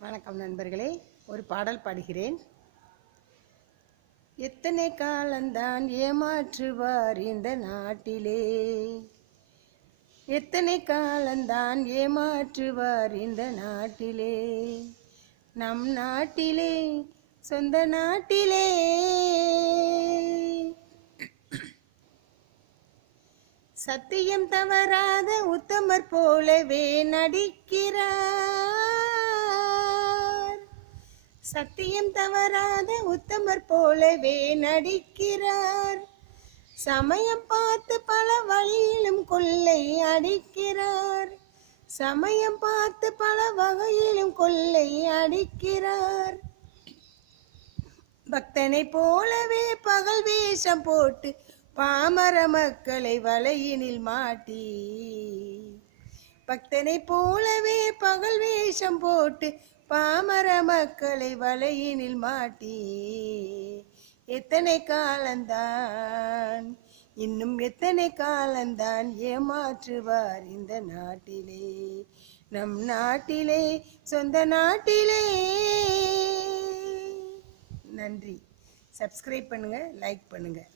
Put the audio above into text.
வணக்கம் நண்பர்களே ஒரு பாடல் பாடுகிறேன். எத்தனை காலந்தான் ஏமாற்றுவார் இந்த நாட்டிலே? எத்தனை காலந்தான் ஏமாற்றுவார் இந்த நாட்டிலே? நம் நாட்டிலே சொந்த நாட்டிலே. சத்தியம் தவறாத உத்தமர் போலவே நடிக்கிறார். சத்தியம் தவறாத உத்தமர் போலவே நடிக்கிறார். சமயம் பார்த்து பல வழியிலும் கொள்ளை அடிக்கிறார். சமயம் பார்த்து பல வகையிலும் கொள்ளை அடிக்கிறார். பக்தனை போலவே பகல் வேஷம் போட்டு பாமர மக்களை வலையினில் மாட்டி பக்தனை போலவே பகல் வேஷம் போட்டு பாமர மக்களை வலையினில் மாட்டி. எத்தனை காலந்தான் இன்னும் எத்தனை காலந்தான் ஏமாற்றுவார் இந்த நாட்டிலே? நம் நாட்டிலே சொந்த நாட்டிலே. நன்றி. சப்ஸ்கிரைப் பண்ணுங்க லைக் பண்ணுங்க.